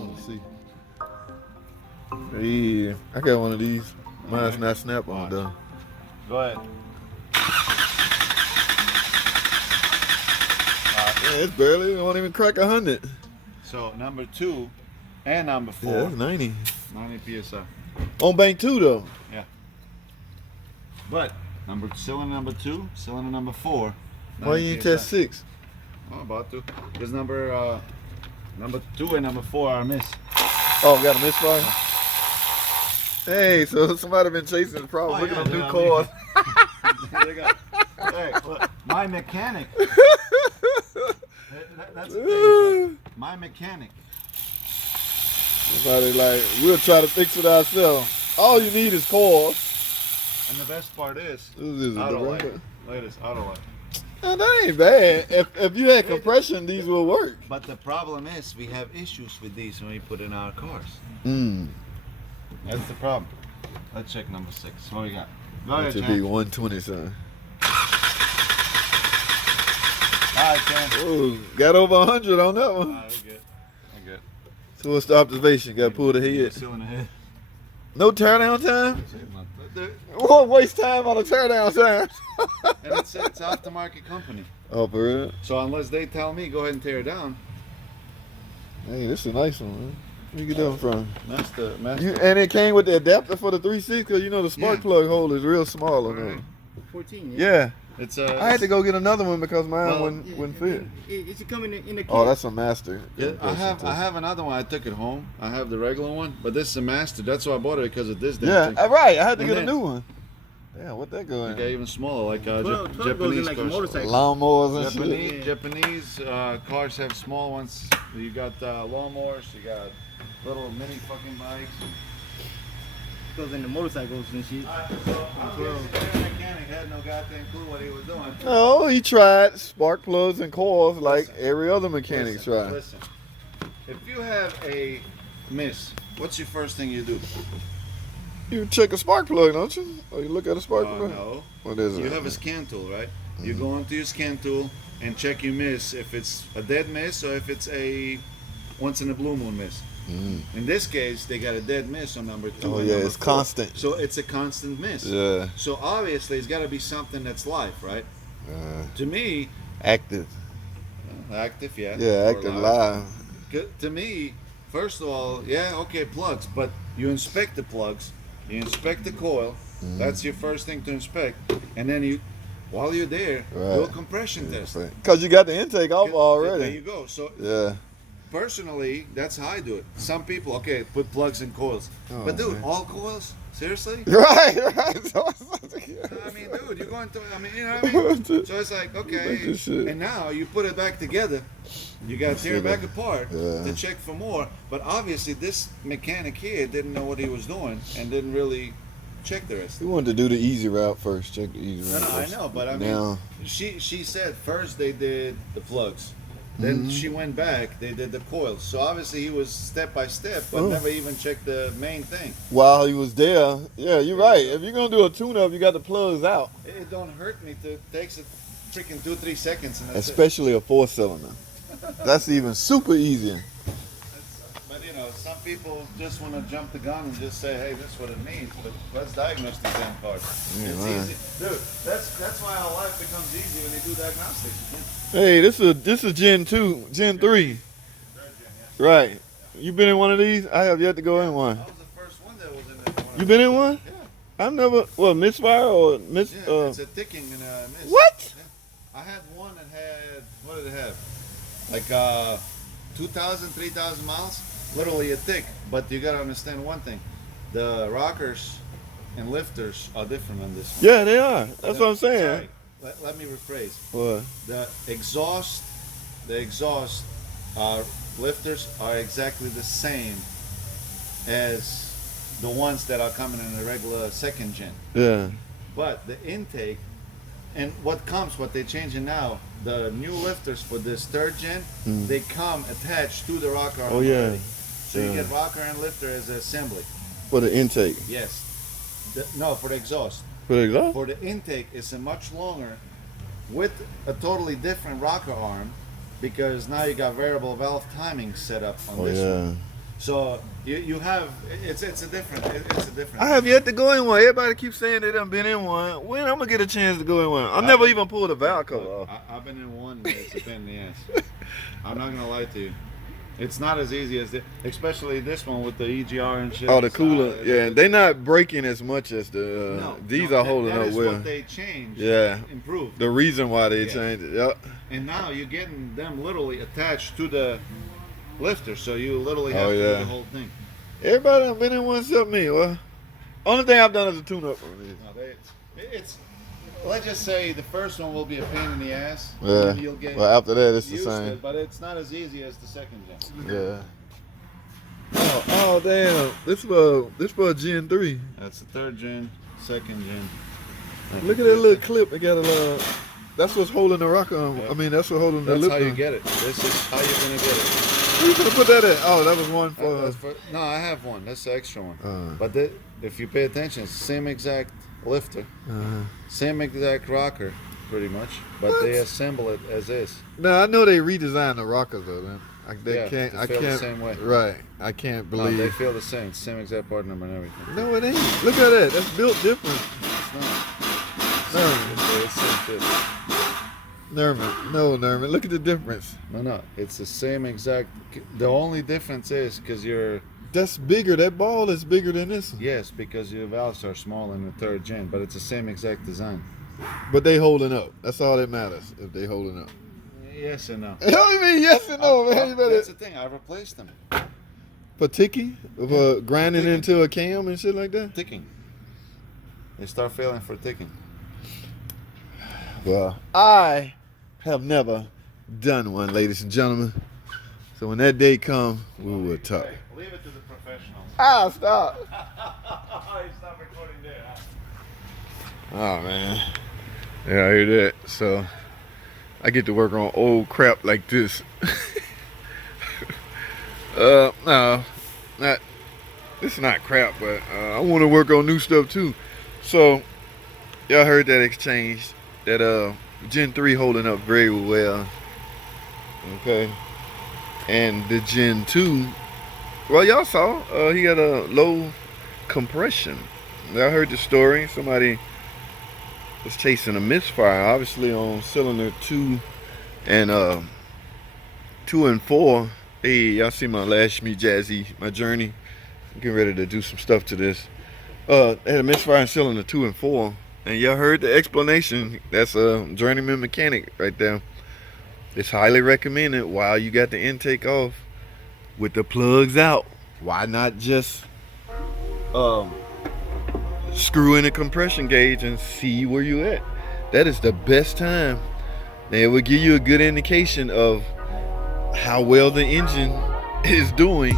want to see. Yeah, I got one of these. Mine's not snap on though. Go ahead. Yeah, it's barely. It won't even crack 100. So number 2 and number 4. Yeah, that's 90. 90 psi. On bank 2 though. Yeah. But cylinder number 2, cylinder number 4. Why you ain't test 6? I'm about to. Because number 2 and number 4 are miss. Oh, got a misfire? Hey, so somebody been chasing the problem. Look at them new cars. They got, hey, look, my mechanic. That's the thing. My mechanic. Somebody like, we'll try to fix it ourselves. All you need is cores. And the best part is, This auto light. Look at this, auto light. Oh, that ain't bad. If you had compression, these will work. But the problem is, we have issues with these when we put in our cars. That's the problem. Let's check number 6. What we got? Go ahead, It should Chan. be 120 something. All right, Chan. Oh, got over 100 on that one. All right, we're good. We're good. So what's the observation? Got to pull the head. Still in the head. No tear down time? Won't waste time on a tear down time. And it's aftermarket company. Oh, for real? So unless they tell me, go ahead and tear it down. Hey, this is a nice one, man. Where you get that one from? Master. And it came with the adapter for the 360 because you know the spark plug hole is real small on Right. them. 14. Yeah. It's I had to go get another one because mine wouldn't fit. It's coming in the kit. Oh, that's a master. Yeah, I have another one. I took it home. I have the regular one, but this is a master. That's why I bought it, because of this. Yeah, right. I had to And get a then- new one. Yeah, what that going? Okay, even smaller, like 12 goes Japanese in like a cars. motorcycle. Lawnmowers and shit. Japanese cars have small ones. You got lawnmowers. You got little mini fucking bikes. Goes in the motorcycles and shit. So obviously, the mechanic had no goddamn clue what he was doing. Oh, he tried spark plugs and coils like every other mechanic tried. Listen, if you have a miss, what's your first thing you do? You check a spark plug, don't you? Or you look at a spark plug? No. What is it? You have a scan tool, right? You go into your scan tool and check your miss, if it's a dead miss or if it's a once in a blue moon miss. In this case, they got a dead miss on number 2. Oh and yeah, number it's 4. constant. So it's a constant miss. Yeah. So obviously, it's got to be something that's live, right? To me, Active. active, yeah. Yeah, or active live. To me, first of all, yeah, okay, plugs, but you inspect the plugs, you inspect the coil. That's your first thing to inspect, and then you, while you're there, do a compression test. Because you got the intake off There already. you go. So Yeah. personally, that's how I do it. Some people, okay, put plugs in coils, Oh, but dude, man. all coils? Seriously? Right. So I mean, dude, you're going to, I mean, you know what I mean? So it's like, okay, and now you put it back together, you got to tear it back apart to check for more, but obviously this mechanic here didn't know what he was doing and didn't really check the rest. We wanted to do the easy route first. Check the easy route. No, I first. know, but I mean, Now, she said first they did the plugs. Then she went back, they did the coils. So obviously he was step by step, but never even checked the main thing. while he was there, yeah, you're right. If you're gonna do a tune-up, you got the plugs out, It don't hurt me to takes it freaking 2-3 seconds and that's especially a 4-cylinder. That's even super easy. it. But you know, some people just want to jump the gun and just say, hey, this is what it means. But let's diagnose these damn cars. Yeah, It's right. easy. Dude, that's why our life becomes easy when they do diagnostics. Hey, this is Gen 2, Gen 3. Right. You been in one of these? I have yet to go in one. I was the first one that was in that one. You been in one? Yeah. I've never. What, Misfire or Miss? Yeah, it's a ticking in a miss. What? Yeah. I had one that had, what did it have? Like 2,000, 3,000 miles. Literally a tick. But you gotta understand one thing. The rockers and lifters are different on this one. Yeah, they are. That's what I'm saying. Sorry, let me rephrase. What? The exhaust lifters are exactly the same as the ones that are coming in the regular second gen. Yeah. But the intake and what they're changing now, the new lifters for this third gen, they come attached to the rocker arm Oh yeah. already. So you get rocker and lifter as an assembly. For the intake. Yes. No, for the exhaust. For the exhaust. For the intake, it's a much longer with a totally different rocker arm because now you got variable valve timing set up on Oh this yeah. one. So you have it's a different. I have yet to go in one. Everybody keeps saying they done been in one. When I'm gonna get a chance to go in one? I never even pulled a valve cover off. I've been in one. It's a pain in the ass. I'm not gonna lie to you. It's not as easy as especially this one with the EGR and shit. Oh, the cooler. Yeah, they're not breaking as much as the. These are holding up well. What they changed. Yeah. Improved. The reason why they changed it. Yep. And now you're getting them literally attached to the lifter, so you literally have to do the whole thing. Everybody done been in one except me. Well, only thing I've done is a tune-up on these. No, it's. Let's just say the first one will be a pain in the ass. Yeah. And you'll get well, after that, it's the used same. to it, but it's not as easy as the second gen. Yeah. Oh damn! This for Gen 3. That's the third gen, second gen. Look at that little clip. They got a. That's what's holding the rocker on. I mean, that's what's holding the That's lip how you on. get it. This is how you're gonna get it. Where you gonna put that at? Oh, that was one for. That's no, I have one. That's the extra one. But if you pay attention, it's the same exact lifter, same exact rocker, pretty much. But they assemble it as is. No, I know they redesigned the rockers though. Man. They feel the same way. Right. I can't believe. No, they feel the same. Same exact part number and everything. No, it ain't. Look at that. That's built different. It's not. It's the same shit. Nerman. Look at the difference. No. It's the same exact. The only difference is because you're. That's bigger. That ball is bigger than this one. Yes, because your valves are small in the third gen, but it's the same exact design. But they holding up. That's all that matters. If they holding up. Yes and no. What do you mean yes and no, man? You better. That's the thing. I replaced them. For ticking? For grinding into a cam and shit like that? Ticking. They start failing for ticking. Well, I have never done one, ladies and gentlemen. So when that day comes, we will talk. Leave it to the professionals. Stop. Stop recording there. Oh, man. Yeah, I hear that. So I get to work on old crap like this. No, this is not crap, but I want to work on new stuff too. So y'all heard that exchange, that Gen 3 holding up very well. Okay. And the Gen 2, well, y'all saw he got a low compression. Y'all heard the story. Somebody was chasing a Misfire, obviously on cylinder 2 and 2 and 4. Hey, y'all see my Lash Me Jazzy, my journey. I'm getting ready to do some stuff to this. They had a Misfire in cylinder 2 and 4, and y'all heard the explanation. That's a journeyman mechanic right there. It's highly recommended while you got the intake off with the plugs out. Why not just screw in a compression gauge and see where you at? That is the best time. Now, it will give you a good indication of how well the engine is doing